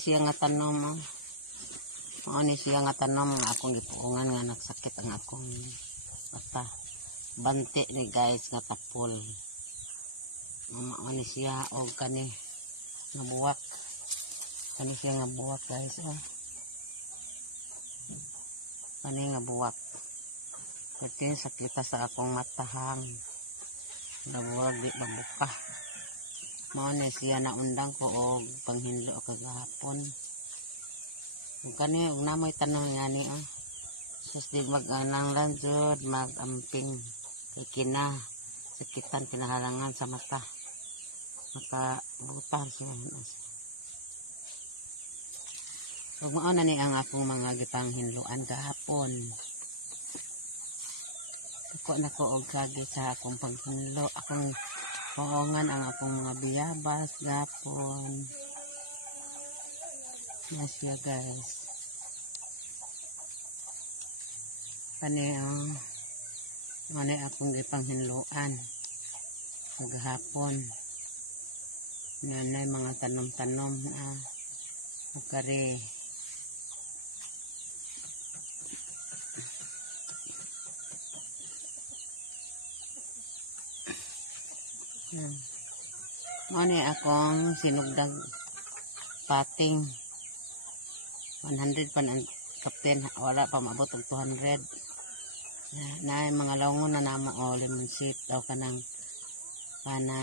siya nga tanom. Mao ni siya nga tanom nga akong gipuungan nga nagsakit ang akong mata. Bante ni guys nga tapol. Mao ni siya og kani nga buwak. Kani siya nga buwak guys. Kani nga buwak. Kasi sakita sa akong matahang. Nabuwag di babuka. Mao ni siya naundang ko og panghinlo kagahapon. Kani og namoy tanong ngani sus di mag-anang lang jud mag-amping kay kina sakitan kinahalangan sa mata. Makabutar siya. Ug mao na ni ang akong mga gipanghinluan gahapon. Ako na ko og kagi sa akong paghinlo, akong paongan ang akong mga biyabas gapon. Yes, ya guys. Kani mani akong gipanghinluan maghapon. Nanay mga tanom-tanom na makare. Mani akong sinugdag pating 100 pa ang kapten, wala pa maabot og 200. Na mga laungon na nama lemon seed daw kanang kaya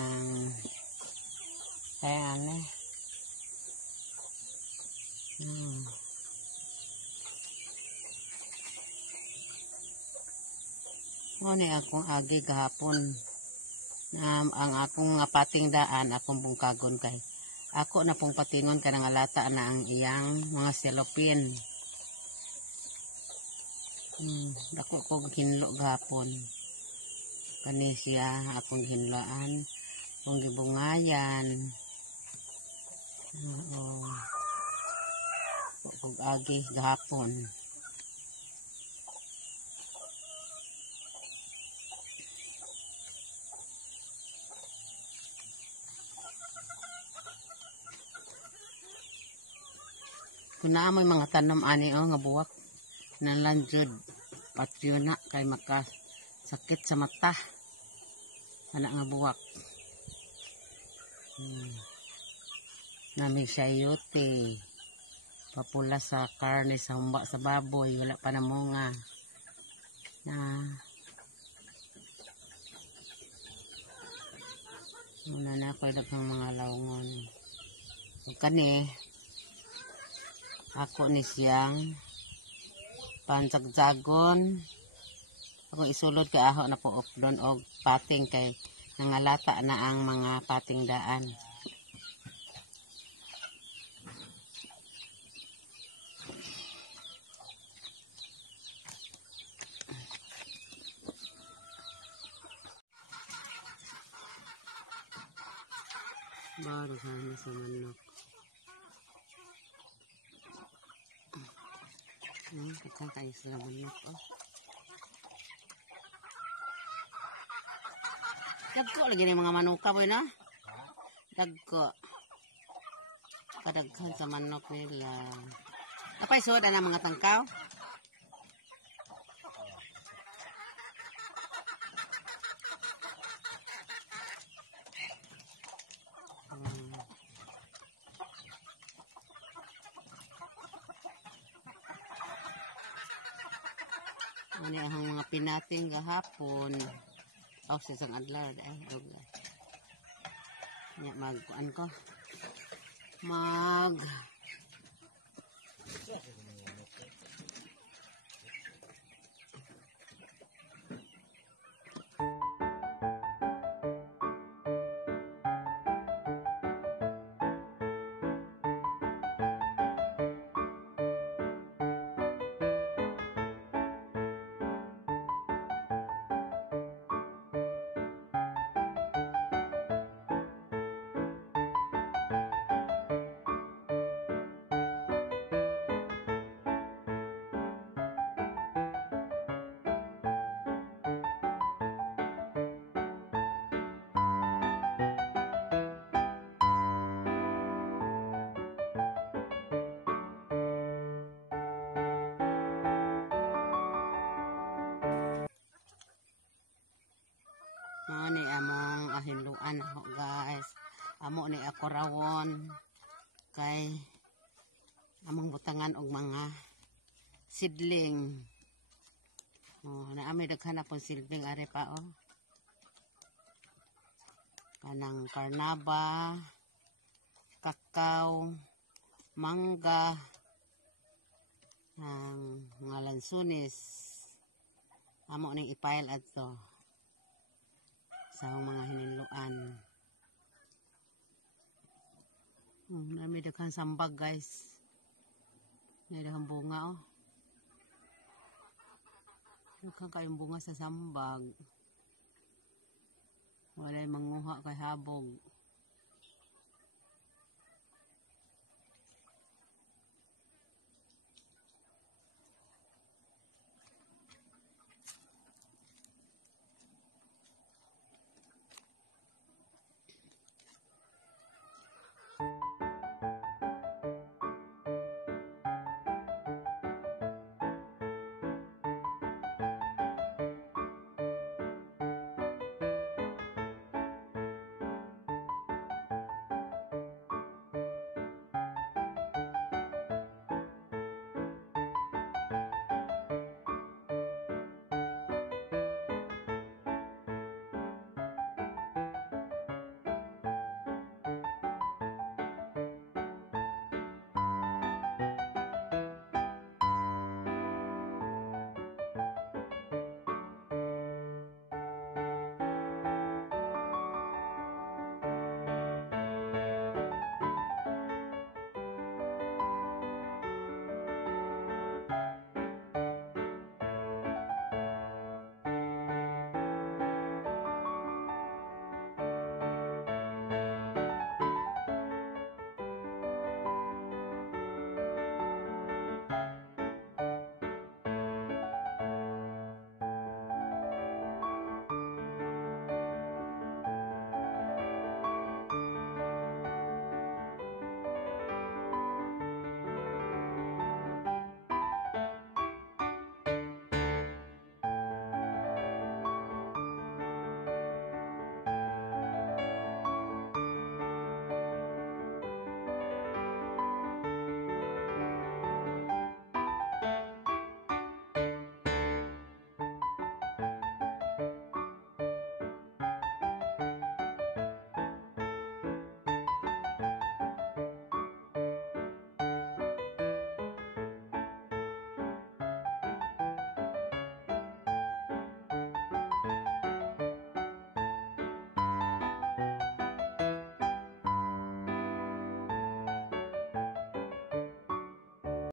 Mani akong agi gahapon. Ang akong pating daan akong bungkagon kay ako na pong patingon ka ng alata na ang iyang mga cellophane. Dako kong hinlo gapon. Kani siya akong hinlaan. Kung gibungayan. Kung agi gapon. Kung naamoy mga tanom ani nga buwak na lanjud patriona kay makasakit sa mata. Ana nga buwak. Namig sayote. Papula sa karne sa humba sa baboy, wala pa na munga. Muna na ako daghang mga laungon. Kani ako ni siyang pansagjagon. Ako isulod ka aho na po updon og pating kay nangalata na ang mga pating daan. Baru sana sa manok. Kung kayo sila manok. Dagko lagi na mga manuka boy na. Dagko. Kadaghan sa manok nila. Napay soda na mga tangkaw. Ano ang mga pinating gahapon. Sa isang adlaw. Magkuan ko. hinuan ako guys. Amo ni ako rawon kay among butangan og mga sidling. Oh, naami daghan na po sidling are pa oh. Kanang karnaba, kakao, mangga, ang mga lansunis. Amo ning ipile adto sa mga hinuan. Nami daghang sambag guys. May daghang bunga oh. Daghang kayong bunga sa sambag. Walay manguha kay habog.